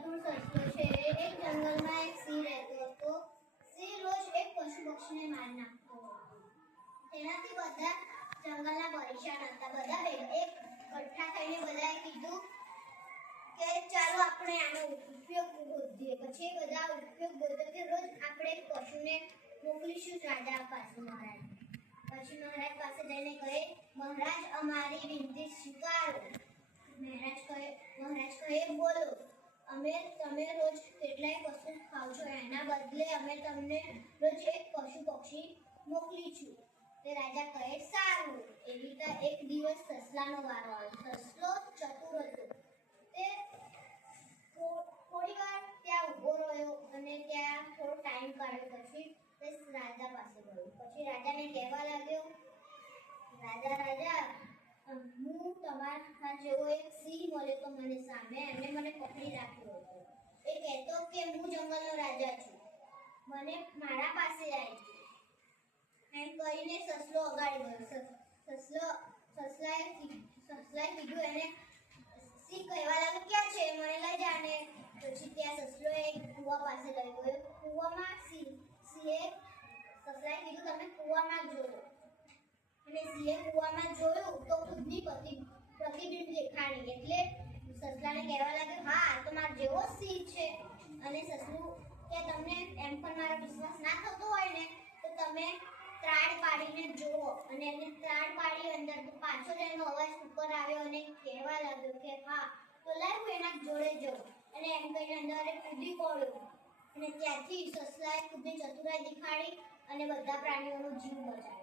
ચતુર સસલો છે. એક જંગલમાં એક સિંહ રહેતો હતો. સિંહ રોજ એક પશુ પક્ષીને મારી નાખતો હતો. તેનાથી બધા જંગલના પરેશાન હતા. બધા એકઠા થઈને બધાએ કીધું કે ચાલો આપણે આનો ઉપયોગ શોધીએ. પછી બધા ઉપયોગ શોધ્યો કે રોજ આપણે એક પશુને મોકલીશું રાજા પાસે, મહારાજ. પછી મહારાજ પાસે જઈને કહે, મહારાજ અમારી વિનંતી સ્વીકારો. મહારાજ કહે બોલો, તમે રોજ કેટલાય પશુ ખાવ છો, એના બદલે અમે તમને રોજ એક પશુ પક્ષી મોકલીશું. તે રાજા કહે સારું. એવી રીતે એક દિવસ સસલાનો વારો આવ્યો. સસલો ચતુર હતો. તે થોડી વાર ત્યાં ઊભો રહ્યો અને ત્યાં થોડો ટાઈમ કાઢ્યો. પછી તે રાજા પાસે ગયો. પછી રાજાને કહેવા લાગ્યો, રાજા, હું તમારા જેવો એક સિંહ મળ્યો તો મને સામે, અને મને પકડી રાખ્યો હતો. એ કહેતો કે હું જંગલનો રાજા છું, મને મારા પાસે આવી એમ કહીને સસલો અગાડી ગયો. સસલાએ કીધું એને, સિંહ કહેવા લાગ્યો ક્યાં છે, મને લઈ જાને. પછી ત્યાં સસલો એક કૂવા પાસે લઈ ગયો. કૂવામાં સિંહે સસલાએ કીધું તમે કૂવામાં જોયો. અને સિંહે કૂવામાં જોયું તો ખુદની પ્રતિબિંબ દેખાણી. એટલે સસલાને કહેવા લાગ્યો, હા તો મારો જેવો સિંહ છે. અને સસલું કે તમને એમ પણ મારો વિશ્વાસ ના થતો હોય ને તો તમે ત્રાડ પાડીને જુઓ. અને એને ત્રાડ પાડી અંદર તો પાછો એનો અવાજ ઉપર આવ્યો અને કહેવા લાગ્યો કે હા તો લાવ હું એના જોડે જઉં. અને એમ કહીને અંદર કૂદી પડ્યો. અને ત્યાંથી સસલાએ ખુદની ચતુરાઈ દેખાડી અને બધા પ્રાણીઓનો જીવ બચાવ્યો.